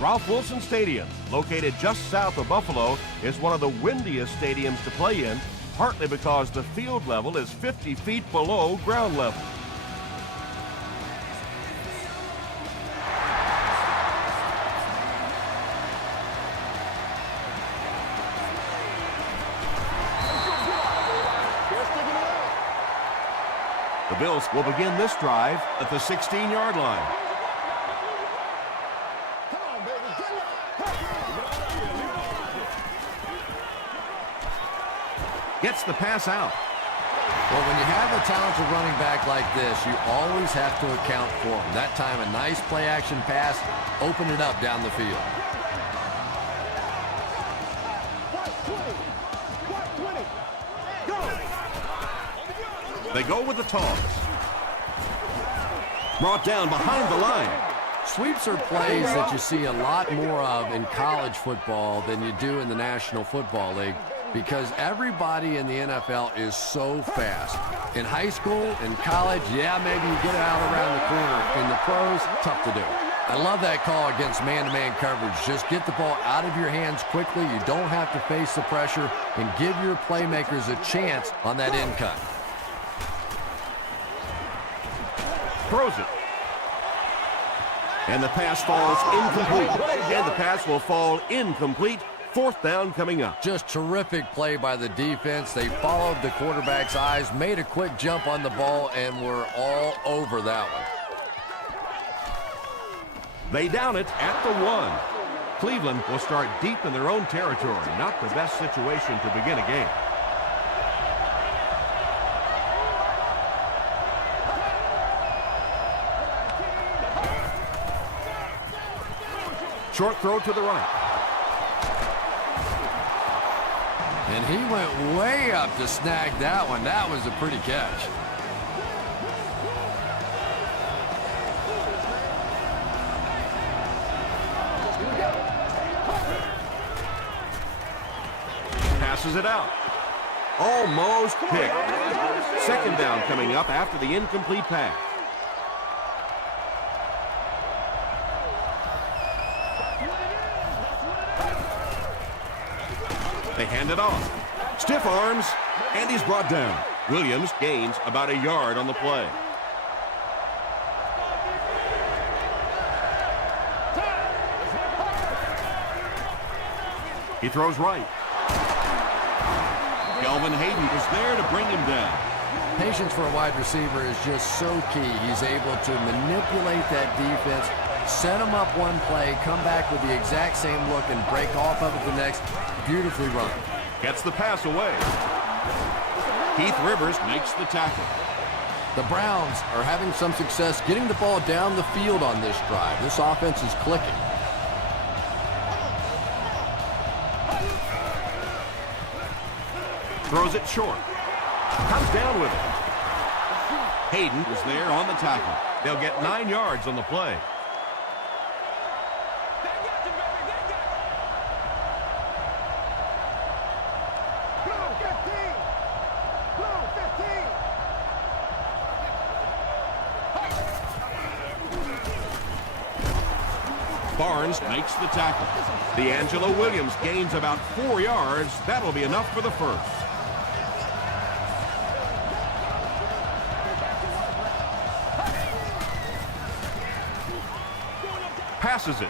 Ralph Wilson Stadium, located just south of Buffalo, is one of the windiest stadiums to play in, partly because the field level is 50 feet below ground level. The Bills will begin this drive at the 16-yard line. Gets the pass out. Well, when you have a talented running back like this, you always have to account for him. That time, a nice play-action pass opened it up down the field. They go with the toss. Brought down behind the line. Sweeps are plays that you see a lot more of in college football than you do in the National Football League, because everybody in the NFL is so fast. In high school, in college, yeah, maybe you get it out around the corner. In the pros, tough to do. I love that call against man-to-man coverage. Just get the ball out of your hands quickly. You don't have to face the pressure, and give your playmakers a chance on that end cut. Throws it. And the pass falls incomplete. And the pass will fall incomplete. Fourth down coming up. Just terrific play by the defense. They followed the quarterback's eyes, made a quick jump on the ball, and were all over that one. They down it at the 1. Cleveland will start deep in their own territory. Not the best situation to begin a game. Short throw to the right. And he went way up to snag that one. That was a pretty catch. Passes it out. Almost picked. Second down coming up after the incomplete pass. They hand it off. Stiff arms, and he's brought down. Williams gains about a yard on the play. He throws right. Kelvin Hayden was there to bring him down. Patience for a wide receiver is just so key. He's able to manipulate that defense, set him up one play, come back with the exact same look, and break off of it the next. Beautifully run. Gets the pass away. Keith Rivers makes the tackle. The Browns are having some success getting the ball down the field on this drive. This offense is clicking. Throws it short. Comes down with it. Hayden was there on the tackle. They'll get 9 yards on the play. Barnes makes the tackle. D'Angelo Williams gains about 4 yards. That'll be enough for the first. Passes it.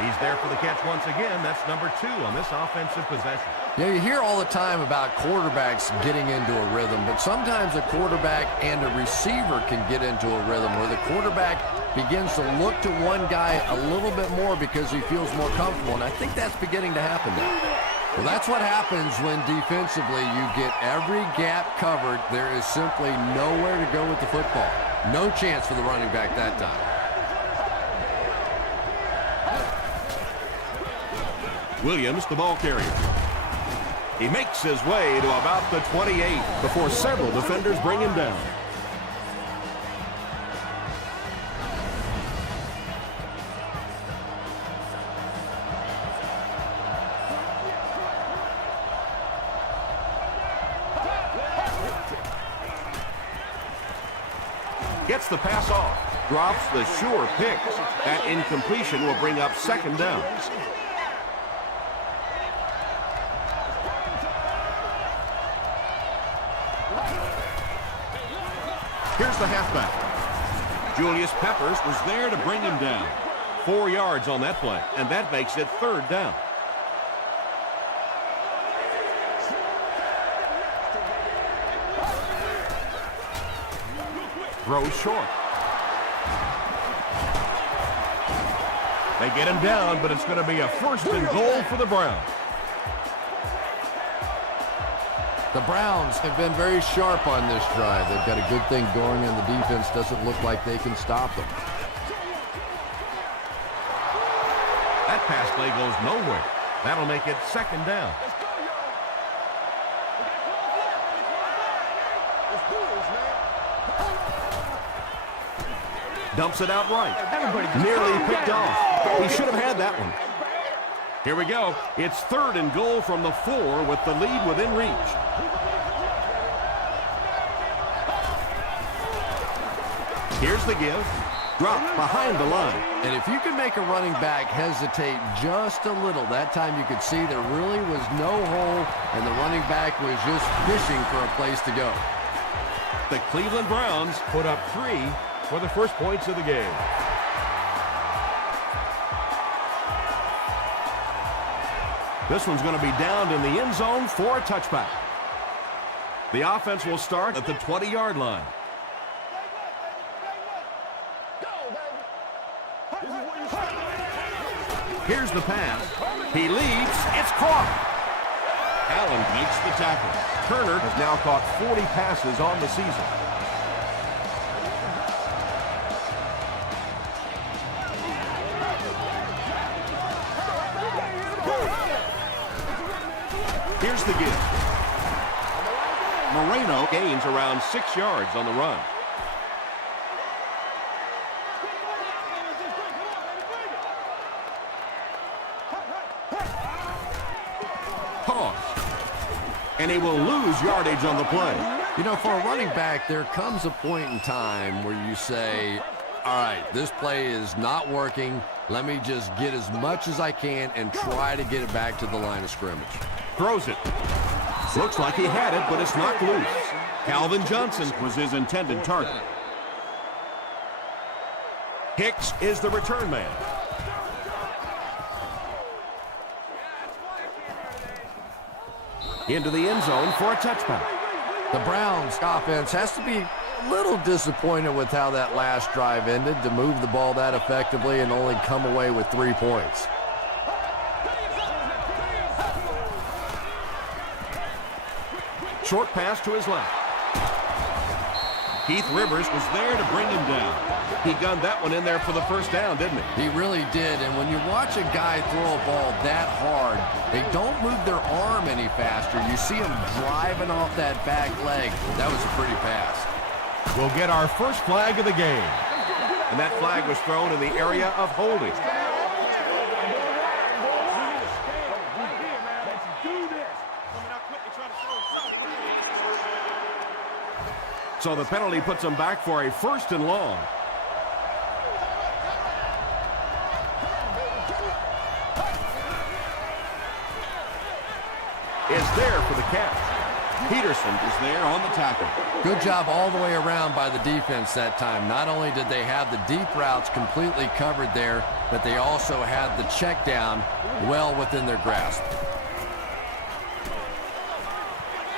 He's there for the catch once again. That's number 2 on this offensive possession. Yeah, you hear all the time about quarterbacks getting into a rhythm, but sometimes a quarterback and a receiver can get into a rhythm where the quarterback begins to look to one guy a little bit more because he feels more comfortable, and I think that's beginning to happen now. Well, that's what happens when defensively you get every gap covered. There is simply nowhere to go with the football. No chance for the running back that time. Williams, the ball carrier. He makes his way to about the 28 before several defenders bring him down. Gets the pass off. drops the sure pick. That incompletion will bring up second down. Here's the halfback. Julius Peppers was there to bring him down. 4 yards on that play, and that makes it third down. Throws short. They get him down, but it's going to be a first and goal for the Browns. The Browns have been very sharp on this drive. They've got a good thing going, and the defense doesn't look like they can stop them. That pass play goes nowhere. That'll make it second down. Dumps it out right. Nearly picked off. He should have had that one. Here we go. It's third and goal from the 4 with the lead within reach. Here's the give. Dropped behind the line. And if you can make a running back hesitate just a little, that time you could see there really was no hole, and the running back was just fishing for a place to go. The Cleveland Browns put up 3 for the first points of the game. This one's going to be downed in the end zone for a touchback. The offense will start at the 20-yard line. Here's the pass. He leads. It's caught. Allen makes the tackle. Turner has now caught 40 passes on the season. Here's the give. Moreno gains around 6 yards on the run. And he will lose yardage on the play. You know, for a running back, there comes a point in time where you say, all right, this play is not working. Let me just get as much as I can and try to get it back to the line of scrimmage. Throws it. Looks like he had it, but it's knocked loose. Calvin Johnson was his intended target. Hicks is the return man. Into the end zone for a touchback. The Browns offense has to be a little disappointed with how that last drive ended, to move the ball that effectively and only come away with 3 points. Short pass to his left. Keith Rivers was there to bring him down. He gunned that one in there for the first down, didn't he? He really did, and when you watch a guy throw a ball that hard, they don't move their arm any faster. You see him driving off that back leg. That was a pretty pass. We'll get our first flag of the game. And that flag was thrown in the area of holding. So the penalty puts them back for a first and long. Is there for the catch. Peterson is there on the tackle. Good job all the way around by the defense that time. Not only did they have the deep routes completely covered there, but they also had the check down well within their grasp.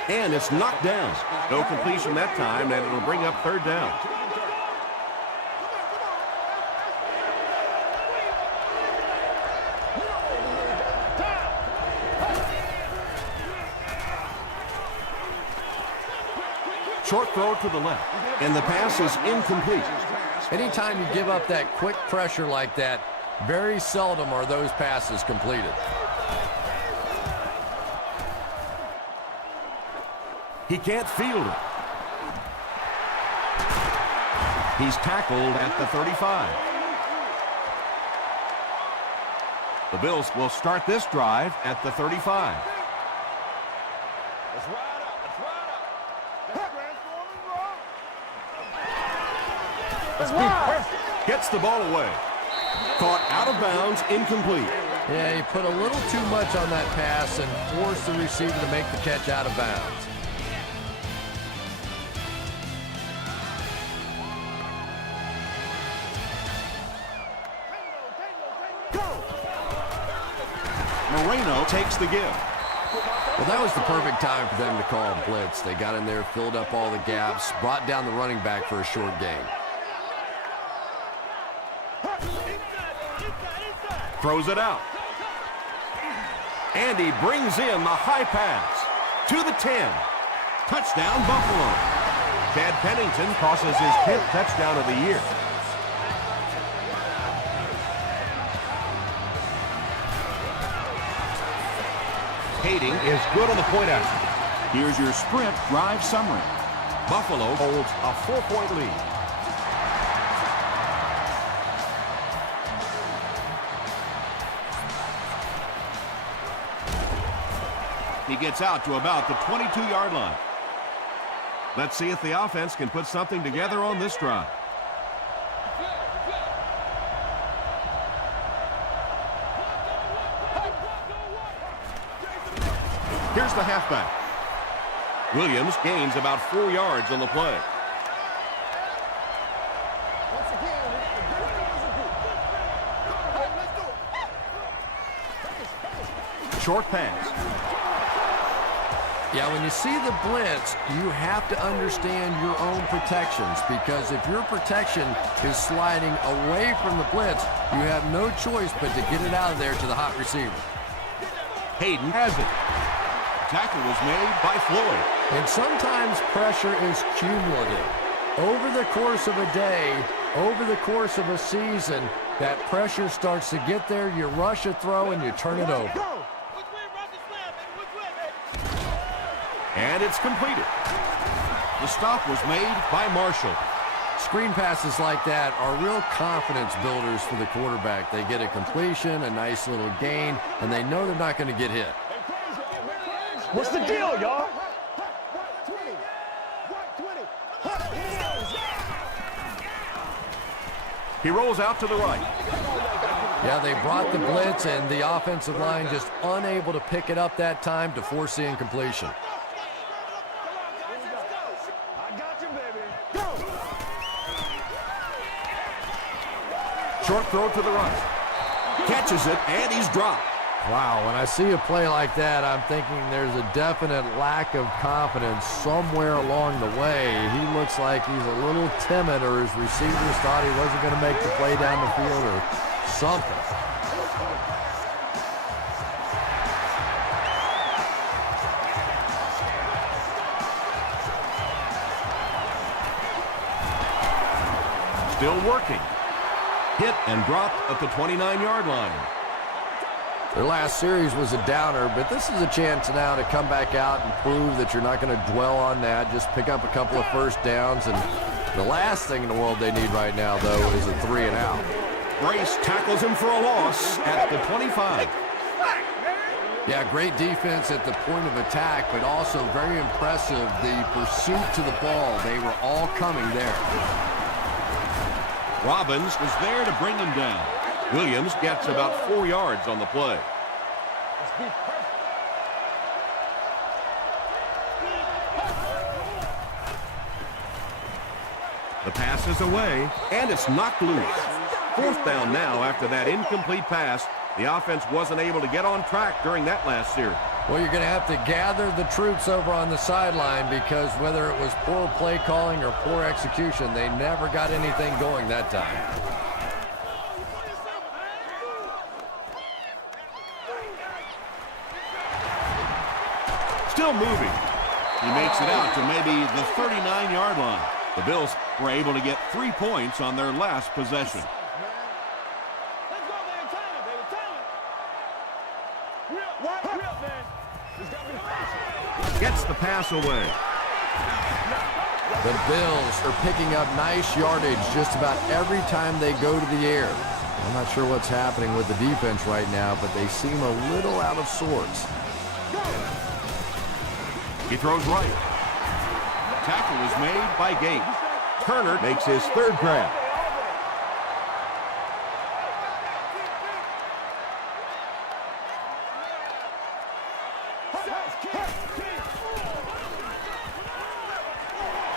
And it's knocked down. No completion that time, and it'll bring up third down. Short throw to the left, and the pass is incomplete. Anytime you give up that quick pressure like that, very seldom are those passes completed. He can't field it. He's tackled at the 35. The Bills will start this drive at the 35. Let's ride up. Let's ride up. Let's ride. Gets the ball away. Caught out of bounds, incomplete. Yeah, he put a little too much on that pass and forced the receiver to make the catch out of bounds. Moreno takes the give. Well, that was the perfect time for them to call a blitz. They got in there, filled up all the gaps, brought down the running back for a short gain. Throws it out. And he brings in the high pass to the 10. Touchdown, Buffalo. Chad Pennington tosses his 10th touchdown of the year. Kading is good on the point after. Here's your sprint drive summary. Buffalo holds a 4-point lead. He gets out to about the 22-yard line. Let's see if the offense can put something together on this drive. Here's the halfback. Williams gains about 4 yards on the play. Short pass. Yeah, when you see the blitz, you have to understand your own protections, because if your protection is sliding away from the blitz, you have no choice but to get it out of there to the hot receiver. Hayden has it. Tackle was made by Floyd. And sometimes pressure is cumulative. Over the course of a day, over the course of a season, that pressure starts to get there, you rush a throw, and you turn it over. And it's completed. The stop was made by Marshall. Screen passes like that are real confidence builders for the quarterback. They get a completion, a nice little gain, and they know they're not going to get hit. What's the deal, y'all? He rolls out to the right. Yeah, they brought the blitz, and the offensive line just unable to pick it up that time to force the incompletion. Short throw to the right. Catches it, and he's dropped. Wow, when I see a play like that, I'm thinking there's a definite lack of confidence somewhere along the way. He looks like he's a little timid, or his receivers thought he wasn't going to make the play down the field or something. Still working. Hit and dropped at the 29-yard line. Their last series was a downer, but this is a chance now to come back out and prove that you're not going to dwell on that. Just pick up a couple of first downs, and the last thing in the world they need right now, though, is a 3-and-out. Brace tackles him for a loss at the 25. Yeah, great defense at the point of attack, but also very impressive the pursuit to the ball. They were all coming there. Robbins was there to bring him down. Williams gets about 4 yards on the play. The pass is away, and it's knocked loose. 4th down now after that incomplete pass. The offense wasn't able to get on track during that last series. Well, you're going to have to gather the troops over on the sideline, because whether it was poor play calling or poor execution, they never got anything going that time. Still moving. He makes it out to maybe the 39-yard line. The Bills were able to get 3 points on their last possession. Gets the pass away. The Bills are picking up nice yardage just about every time they go to the air. I'm not sure what's happening with the defense right now, but they seem a little out of sorts. He throws right. Tackle was made by Gates. Turner makes his 3rd grab.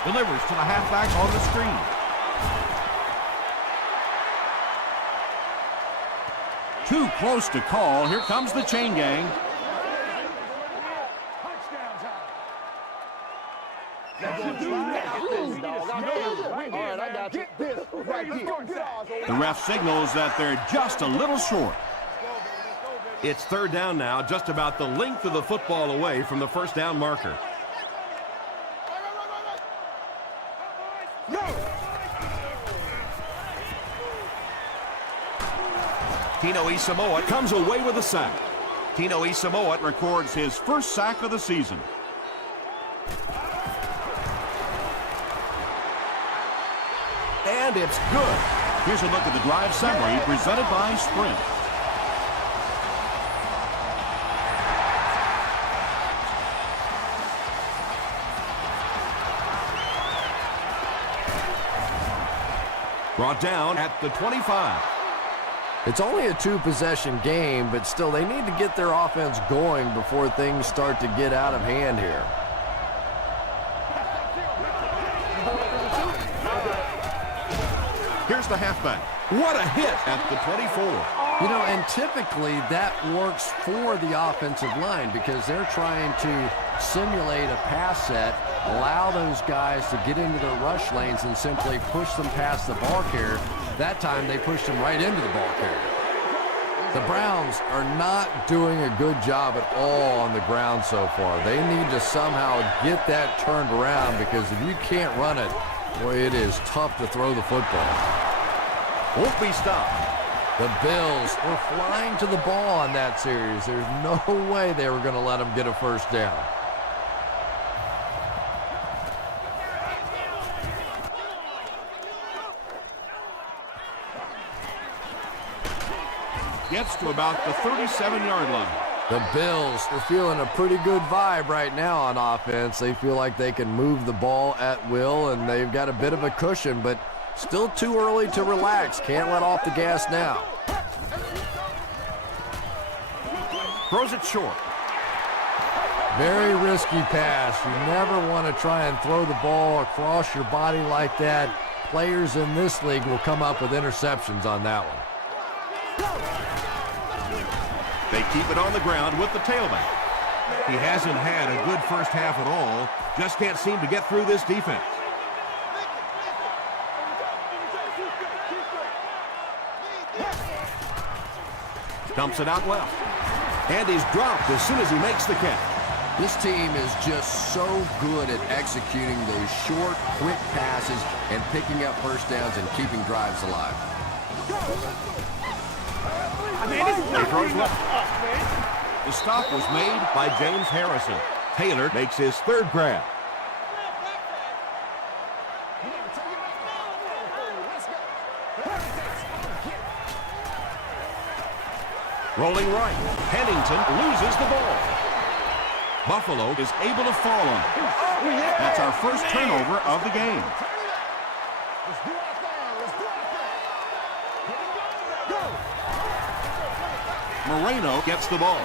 Delivers to the halfback on the screen. Too close to call. Here comes the chain gang. The ref signals that they're just a little short. It's third down now, just about the length of the football away from the first down marker. Tino Isamoa Comes away with a sack. Tino Isamoa Records his first sack of the season. and it's good. Here's a look at the drive summary presented by Sprint. Brought down at the 25. It's only a two-possession game, but still they need to get their offense going before things start to get out of hand here. Here's the halfback. What a hit at the 24. You know, and typically that works for the offensive line because they're trying to simulate a pass set, allow those guys to get into their rush lanes and simply push them past the ball carrier. That time they pushed them right into the ball carrier. The Browns are not doing a good job at all on the ground so far. They need to somehow get that turned around because if you can't run it, boy, it is tough to throw the football. Won't be stopped. The Bills were flying to the ball on that series. There's no way they were going to let them get a first down. Gets to about the 37-yard line. The Bills are feeling a pretty good vibe right now on offense. They feel like they can move the ball at will, and they've got a bit of a cushion, but still too early to relax. Can't let off the gas now. Throws it short. Very risky pass. You never want to try and throw the ball across your body like that. Players in this league will come up with interceptions on that one. They keep it on the ground with the tailback. He hasn't had a good first half at all. Just can't seem to get through this defense. Dumps it out left. And he's dropped as soon as he makes the catch. This team is just so good at executing those short, quick passes and picking up first downs and keeping drives alive. He throws left. The stop was made by James Harrison. Taylor makes his third grab. Rolling right. Pennington loses the ball. Buffalo is able to fall on it. That's our first turnover of the game. Moreno gets the ball.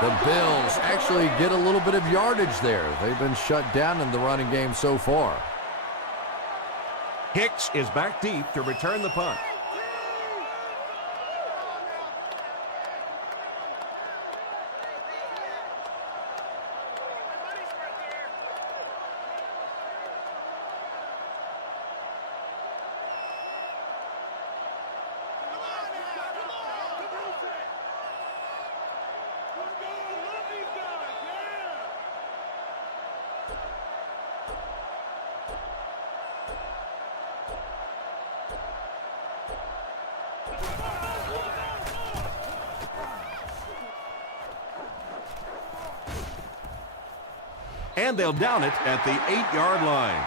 The Bills actually get a little bit of yardage there. They've been shut down in the running game so far. Hicks is back deep to return the punt. And they'll down it at the 8-yard line.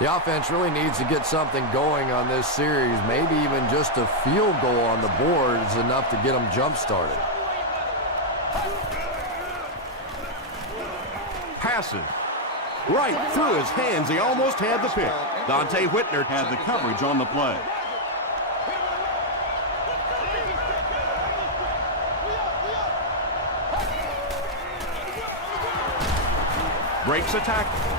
The offense really needs to get something going on this series. Maybe even just a field goal on the board is enough to get them jump-started. Passes. Right through his hands. He almost had the pick. Dante Whitner Had the coverage on the play. Breaks a tackle.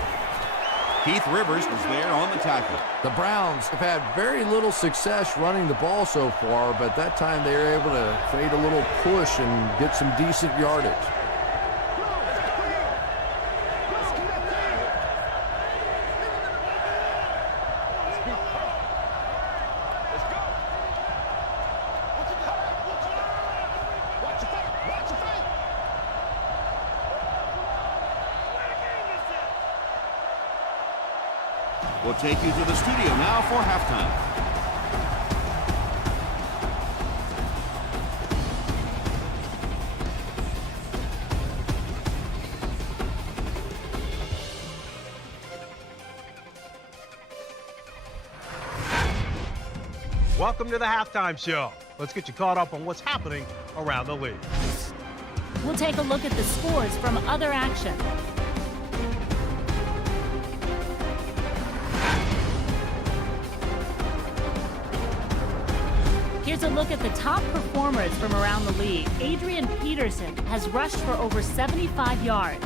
Keith Rivers was there on the tackle. The Browns have had very little success running the ball so far, but that time they were able to fade a little push and get some decent yardage. We'll take you to the studio now for halftime. Welcome to the Halftime Show. Let's get you caught up on what's happening around the league. We'll take a look at the scores from other action. Here's a look at the top performers from around the league. Adrian Peterson has rushed for over 75 yards.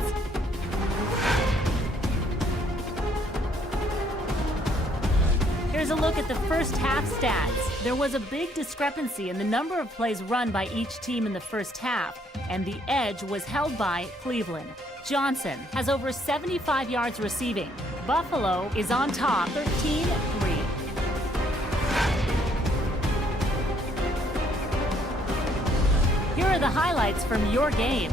Here's a look at the first half stats. There was a big discrepancy in the number of plays run by each team in the first half, and the edge was held by Cleveland. Johnson has over 75 yards receiving. Buffalo is on top, 13-3. Here are the highlights from your game.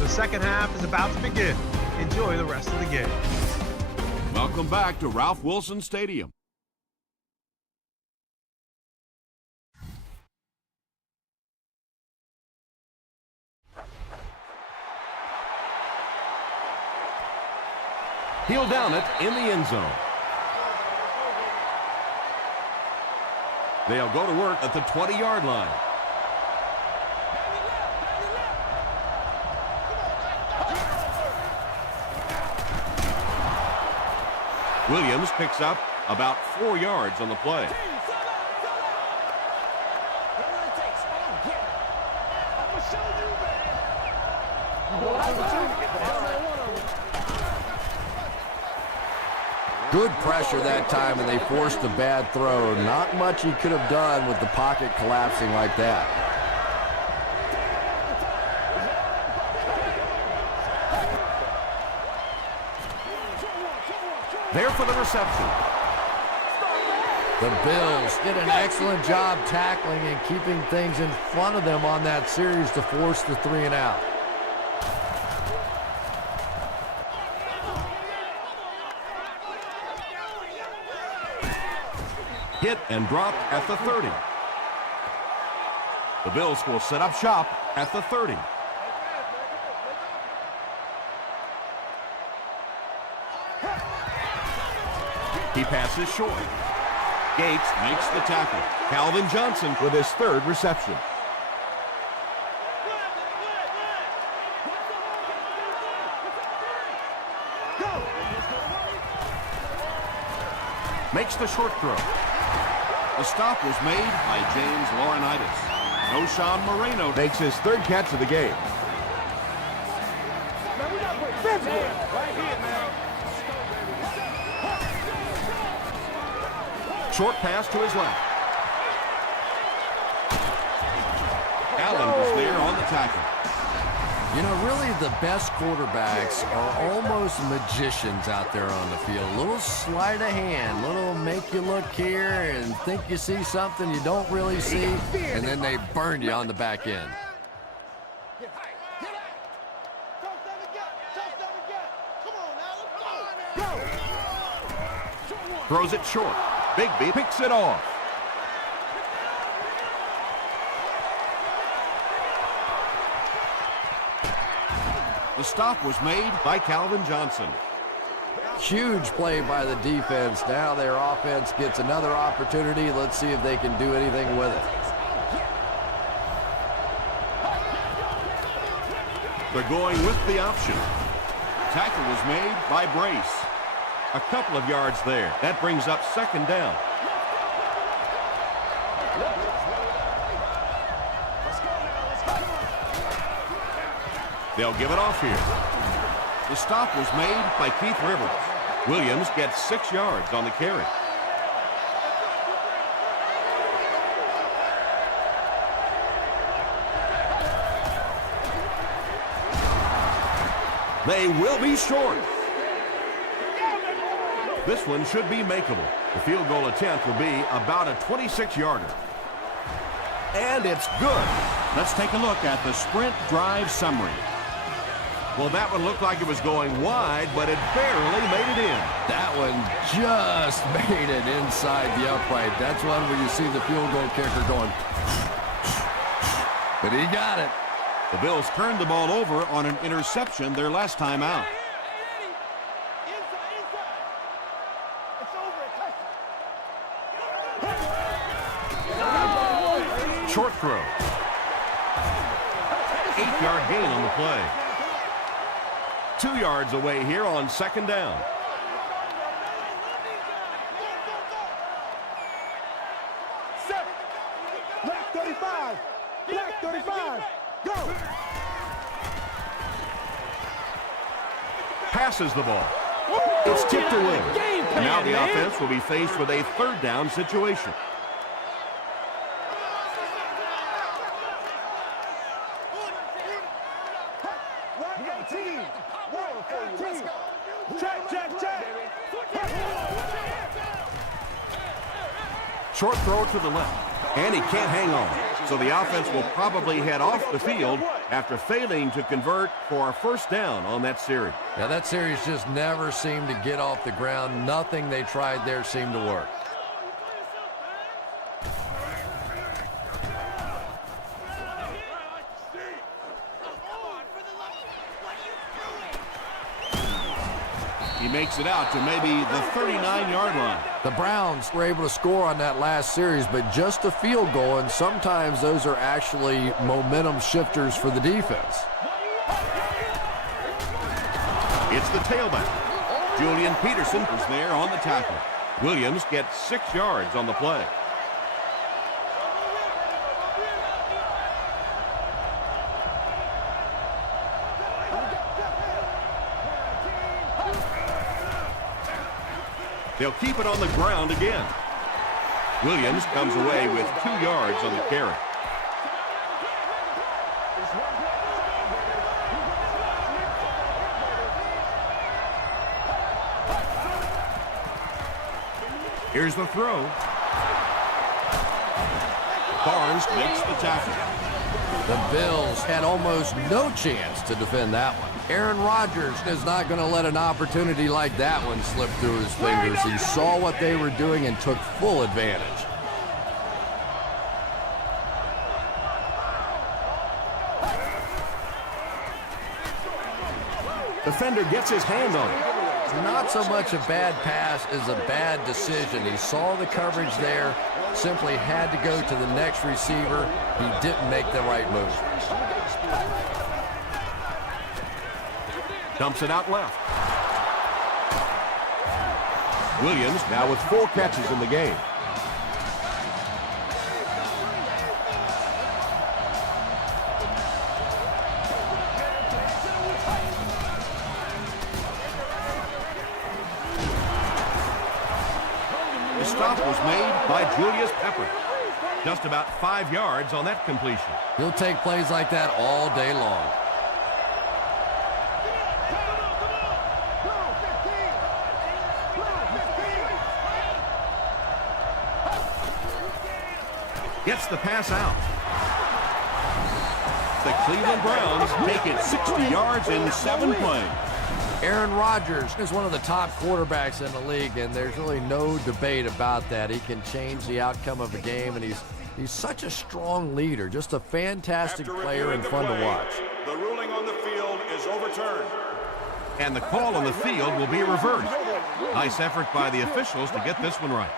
The second half is about to begin. Enjoy the rest of the game. Welcome back to Ralph Wilson Stadium. He'll down it in the end zone. They'll go to work at the 20-yard line. Williams picks up about 4 yards on the play. Good pressure that time, and they forced a bad throw. Not much he could have done with the pocket collapsing like that. There for the reception. The Bills did an excellent job tackling and keeping things in front of them on that series to force the 3 and out. Hit and dropped at the 30. The Bills will set up shop at the 30. He passes short. Gates makes the tackle. Calvin Johnson with his 3rd reception. Makes the short throw. The stop was made by James Laurinaitis. Knowshon Moreno Makes his 3rd catch of the game. Short pass to his left. Allen was there on the tackle. You know, really the best quarterbacks are almost magicians out there on the field. A little sleight of hand, little make you look here and think you see something you don't really see, and then they burn you on the back end. Throws it short. Bigby picks it off. The stop was made by Calvin Johnson. Huge play by the defense. Now their offense gets another opportunity. Let's see if they can do anything with it. They're going with the option. Tackle was made by Brace. A couple of yards there. That brings up second down. They'll give it off here. The stop was made by Keith Rivers. Williams gets 6 yards on the carry. They will be short. This one should be makeable. The field goal attempt will be about a 26-yarder. And it's good. Let's take a look at the sprint drive summary. Well, that one looked like it was going wide, but it barely made it in. That one just made it inside the upright. That's one where you see the field goal kicker going. But he got it. The Bills turned the ball over on an interception their last time out. Short throw. 8-yard gain on the play. 2 yards away here on second down. Black 35. Black 35. Go. Passes the ball. It's tipped away. And now the offense will be faced with a third down situation. Short throw to the left, and he can't hang on. So the offense will probably head off the field after failing to convert for a first down on that series. Now that series just never seemed to get off the ground. Nothing they tried there seemed to work. He makes it out to maybe the 39-yard line. The Browns were able to score on that last series, but just a field goal, and sometimes those are actually momentum shifters for the defense. It's the tailback. Julian Peterson was there on the tackle. Williams gets 6 yards on the play. They'll keep it on the ground again. Williams comes away with 2 yards on the carry. Here's the throw. Barnes makes the tackle. The Bills had almost no chance to defend that one. Aaron Rodgers is not going to let an opportunity like that one slip through his fingers. He saw what they were doing and took full advantage. Defender gets his hand on it. Not so much a bad pass as a bad decision. He saw the coverage there, simply had to go to the next receiver. He didn't make the right move. Dumps it out left. Williams now with 4 catches in the game. The stop was made by Julius Pepper. Just about 5 yards on that completion. He'll take plays like that all day long. Gets the pass out. The Cleveland Browns take it 60 yards in 7 plays. Aaron Rodgers is one of the top quarterbacks in the league, and there's really no debate about that. He can change the outcome of a game, and he's such a strong leader, just a fantastic player and fun to watch. The ruling on the field is is overturned. And the call on the field will be reversed. Nice effort by the officials to get this one right.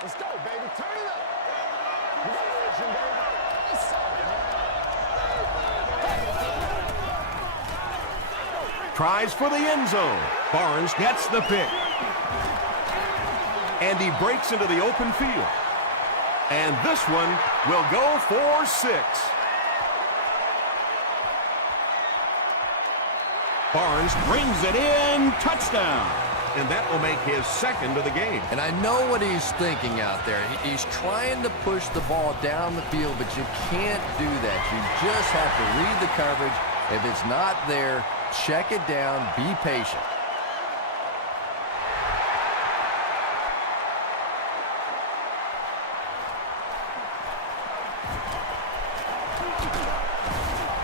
Let's go, baby. Turn it up. Action, baby. Tries for the end zone. Barnes gets the pick. And he breaks into the open field. And this one will go for 6. Barnes brings it in. Touchdown. And that will make his second of the game. And I know what he's thinking out there. He's trying to push the ball down the field, but you can't do that. You just have to read the coverage. If it's not there, check it down, be patient.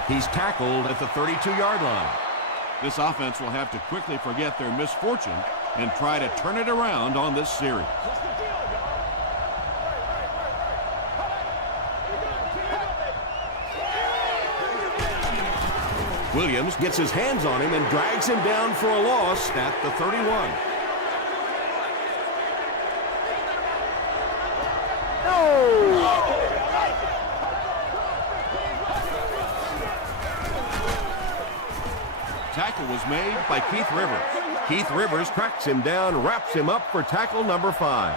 He's tackled at the 32-yard line. This offense will have to quickly forget their misfortune and try to turn it around on this series. Williams gets his hands on him and drags him down for a loss at the 31. Tackle was made by Keith Rivers. Keith Rivers cracks him down, wraps him up for tackle number 5.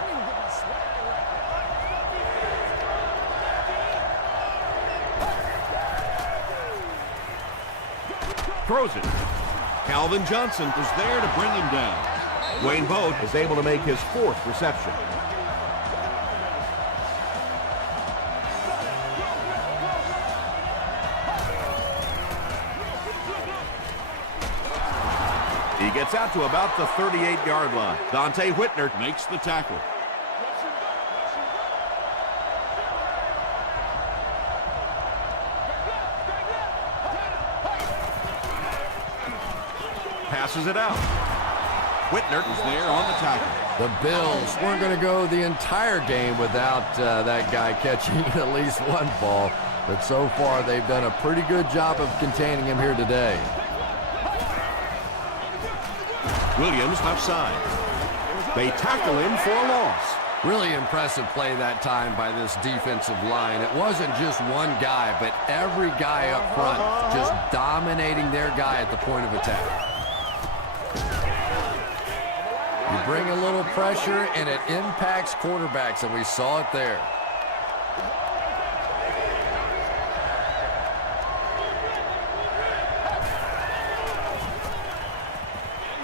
Throws it. Calvin Johnson was there to bring him down. Wayne Boat is able to make his 4th reception. He gets out to about the 38-yard line. Dante Whitner Makes the tackle. passes it out. Whitner is there on the tackle. The Bills weren't going to go the entire game without that guy catching at least one ball. But so far, they've done a pretty good job of containing him here today. Williams left side. They tackle him for a loss. Really impressive play that time by this defensive line. It wasn't just one guy, but every guy up front just dominating their guy at the point of attack. You bring a little pressure, and it impacts quarterbacks, and we saw it there.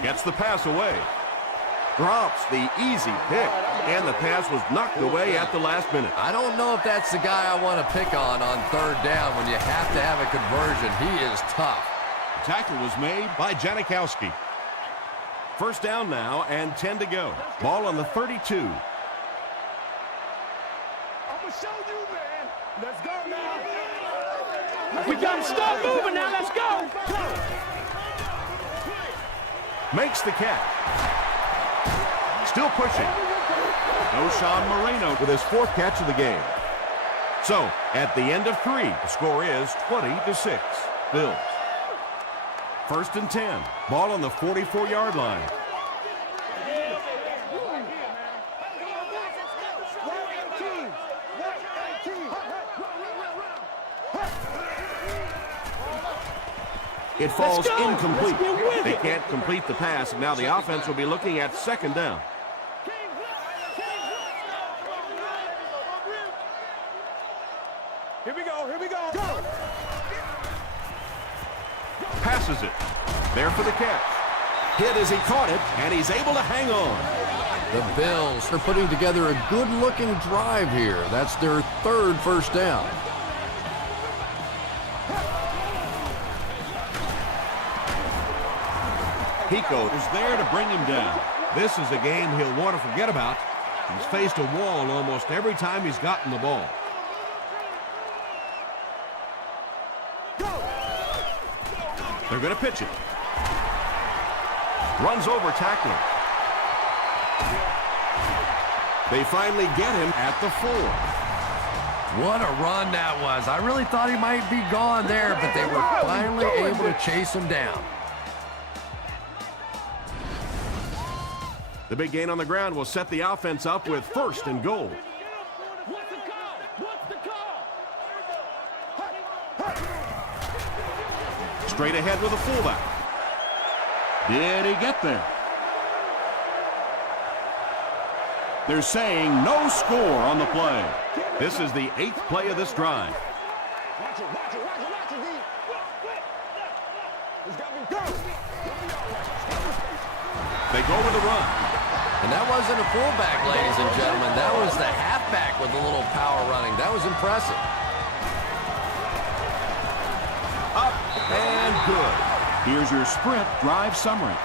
Gets the pass away. Drops the easy pick, and the pass was knocked away at the last minute. I don't know if that's the guy I want to pick on third down when you have to have a conversion. He is tough. The tackle was made by Janikowski. First down now and 10 to go. Ball on the 32. I'm going to show you, man. Let's go now. We got to start moving now. Let's go. Makes the catch. Still pushing. Sean Moreno With his 4th catch of the game. So, at the end of 3, the score is 20-6. Bills. First and 10. Ball on the 44-yard line. It falls incomplete. They can't complete the pass, and now the offense will be looking at second down. Here we go. Here we go. Go. Passes it. There for the catch. Hit as he caught it, and he's able to hang on. The Bills are putting together a good-looking drive here. That's their 3rd first down. Pico is there to bring him down. This is a game he'll want to forget about. He's faced a wall almost every time he's gotten the ball. They're going to pitch it. Runs over tackling. They finally get him at the 4. What a run that was. I really thought he might be gone there, but they were finally able to chase him down. The big gain on the ground will set the offense up with 1st and goal. What's the call? What's the call? Straight ahead with a fullback. Did he get there? They're saying no score on the play. This is the 8th play of this drive. Watch it, watch it, watch it, watch it, D. It's got me go. They go with a run. And that wasn't a fullback, ladies and gentlemen. That was the halfback with a little power running. That was impressive. Up and good. Here's your sprint drive summary.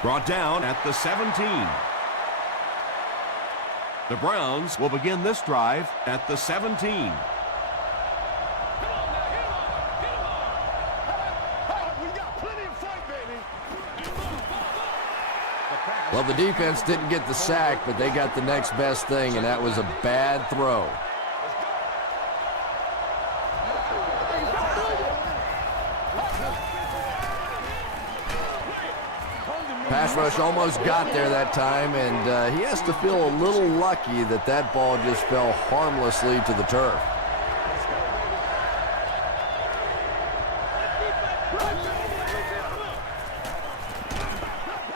Brought down at the 17. The Browns will begin this drive at the 17. Well, the defense didn't get the sack, but they got the next best thing, and that was a bad throw. Pass rush almost got there that time, and he has to feel a little lucky that that ball just fell harmlessly to the turf.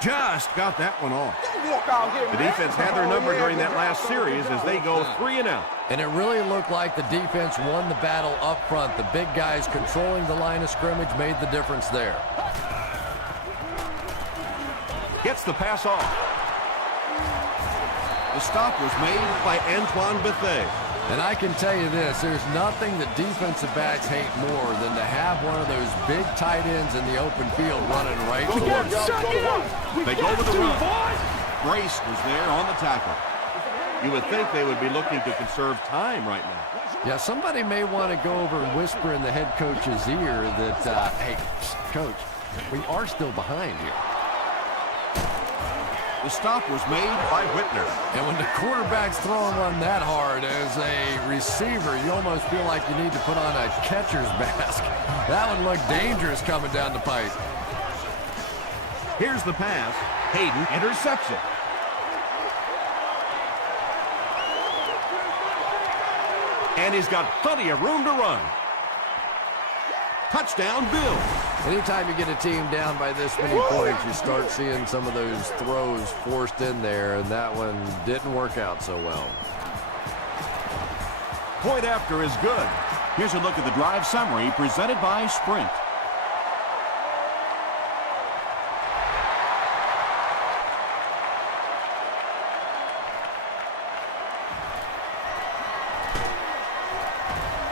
Just got that one off. The defense had their number during that last series as they go 3 and out. And it really looked like the defense won the battle up front. The big guys controlling the line of scrimmage made the difference there. Gets the pass off. The stop was made By Antoine Bethea. And I can tell you this, there's nothing that defensive backs hate more than to have one of those big tight ends in the open field running right We got towards them. second. They go with the run. Boys. Brace was there on the tackle. You would think they would be looking to conserve time right now. Yeah, somebody may want to go over and whisper in the head coach's ear that, hey, coach, we are still behind here. The stop was made by Whitner. And when the quarterback's throwing one that hard as a receiver, you almost feel like you need to put on a catcher's mask. That would look dangerous coming down the pipe. Here's the pass. Hayden intercepts it. And he's got plenty of room to run. Touchdown, Bill. Anytime you get a team down by this many points, you start seeing some of those throws forced in there, and that one didn't work out so well. Point after is good. Here's a look at the drive summary presented by Sprint.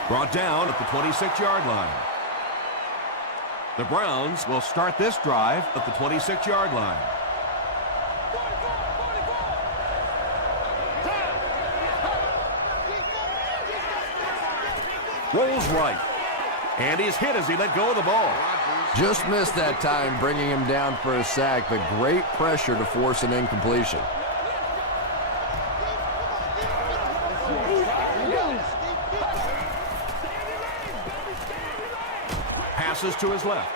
Brought down at the 26-yard line. The Browns will start this drive at the 26-yard line. Rolls right. And he's hit as he let go of the ball. Just missed that time, bringing him down for a sack, but great pressure to force an incompletion. Passes to his left.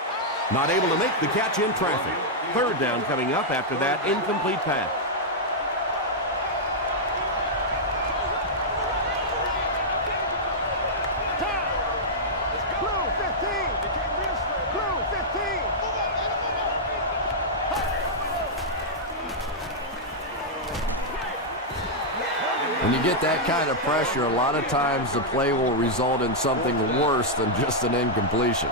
Not able to make the catch in traffic. 3rd down coming up after that incomplete pass. Blue 15. Blue 15. When you get that kind of pressure, a lot of times the play will result in something worse than just an incompletion.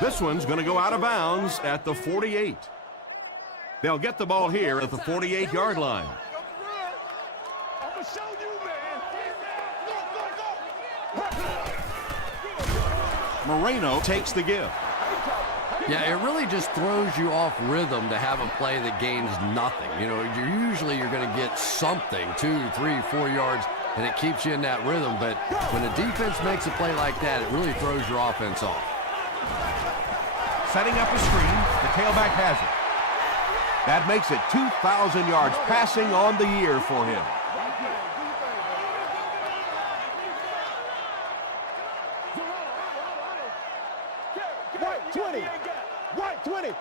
This one's going to go out of bounds at the 48. They'll get the ball here at the 48-yard line. I'm gonna show you, man. Moreno Takes the give. Yeah, it really just throws you off rhythm to have a play that gains nothing. You know, you're going to get something, 2, 3, 4 yards, and it keeps you in that rhythm. But when a defense makes a play like that, it really throws your offense off. Setting up a screen, the tailback has it. That makes it 2,000 yards passing on the year for him. White 20. White 20.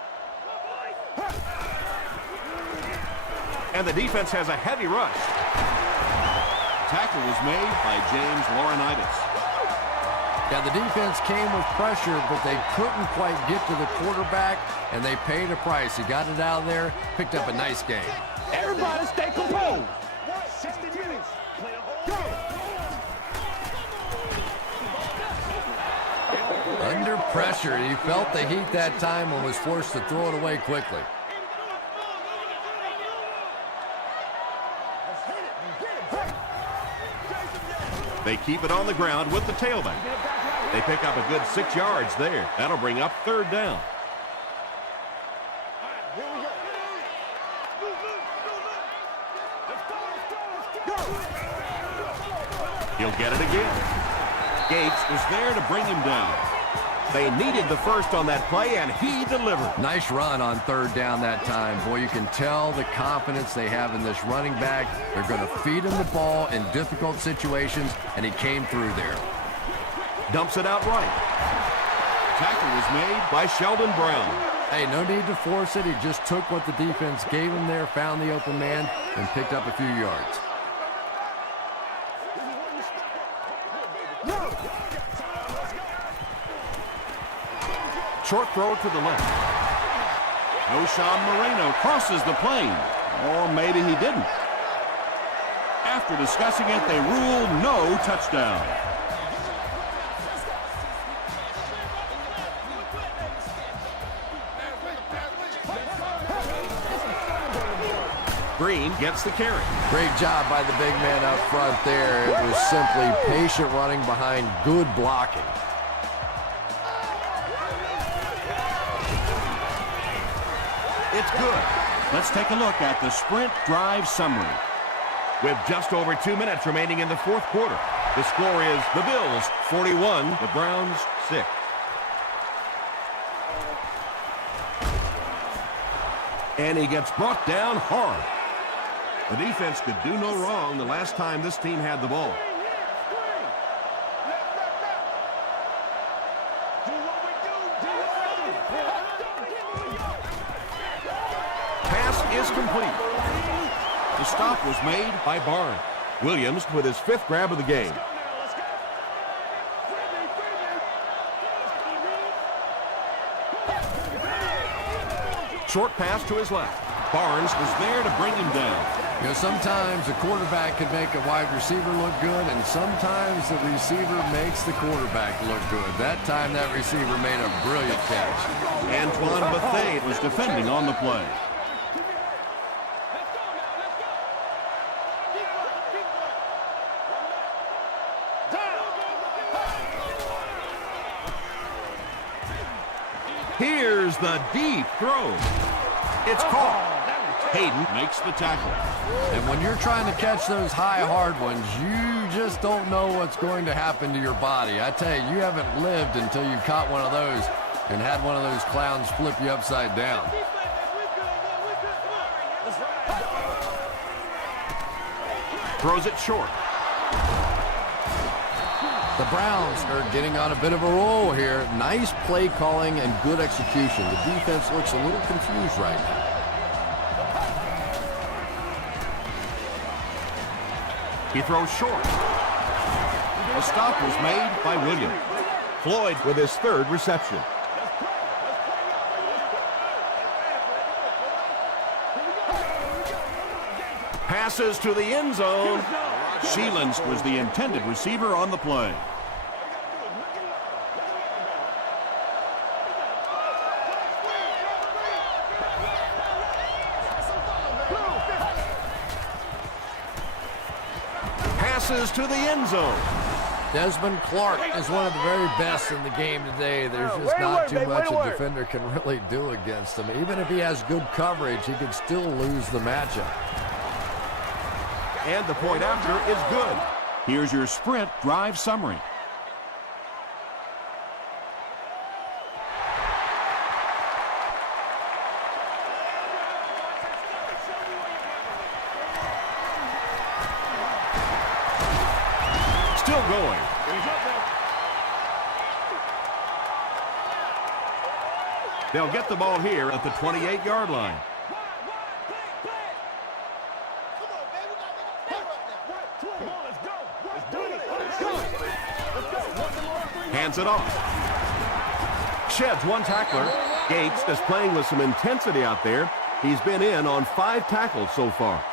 And the defense has a heavy rush. Tackle was made by James Laurinaitis. Yeah, the defense came with pressure, but they couldn't quite get to the quarterback, and they paid a price. He got it out of there, picked up a nice game. Everybody stay composed. 60 minutes. Under pressure, he felt the heat that time and was forced to throw it away quickly. They keep it on the ground with the tailback. They pick up a good 6 yards there. That'll bring up 3rd down. He'll get it again. Gates was there to bring him down. They needed the first on that play, and he delivered. Nice run on 3rd down that time. Boy, you can tell the confidence they have in this running back. They're going to feed him the ball in difficult situations, and he came through there. Dumps it out right. Tackle was made by Sheldon Brown. Hey, no need to force it. He just took what the defense gave him there, found the open man, and picked up a few yards. Short throw to the left. O'Shawn Moreno crosses the plane. Or maybe he didn't. After discussing it, they ruled no touchdown. Green gets the carry. Great job by the big man up front there. It was simply patient running behind good blocking. It's good. Let's take a look at the sprint drive summary. With just over 2 minutes remaining in the 4th quarter, the score is the Bills 41, the Browns 6. And he gets brought down hard. The defense could do no wrong the last time this team had the ball. Is complete. The stop was made by Barnes. Williams with his 5th grab of the game. Short pass to his left. Barnes was there to bring him down. You know, sometimes a quarterback can make a wide receiver look good, and sometimes the receiver makes the quarterback look good. That time, that receiver made a brilliant catch. Antoine Bethea was defending on the play. Here's the deep throw. It's caught. Hayden makes the tackle. And when you're trying to catch those high, hard ones, you just don't know what's going to happen to your body. I tell you, you haven't lived until you've caught one of those and had one of those clowns flip you upside down. Throws it short. The Browns are getting on a bit of a roll here. Nice play calling and good execution. The defense looks a little confused right now. He throws short. A stop was made by Williams. Floyd with his 3rd reception. Passes to the end zone. Sheelansk was the intended receiver on the play. Passes to the end zone. Desmond Clark is one of the very best in the game today. There's just not too much a defender can really do against him. Even if he has good coverage, he can still lose the matchup. And the point after is good. Here's your sprint drive summary. Still going. They'll get the ball here at the 28-yard line. Hands it off. Sheds one tackler. Gates is playing with some intensity out there. He's been in on 5 tackles so far.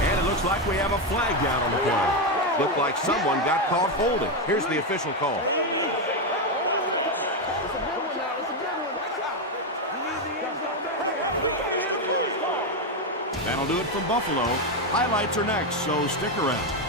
And it looks like we have a flag down on the play. Looked like someone got caught holding. Here's the official call. That'll do it from Buffalo. Highlights are next, so stick around.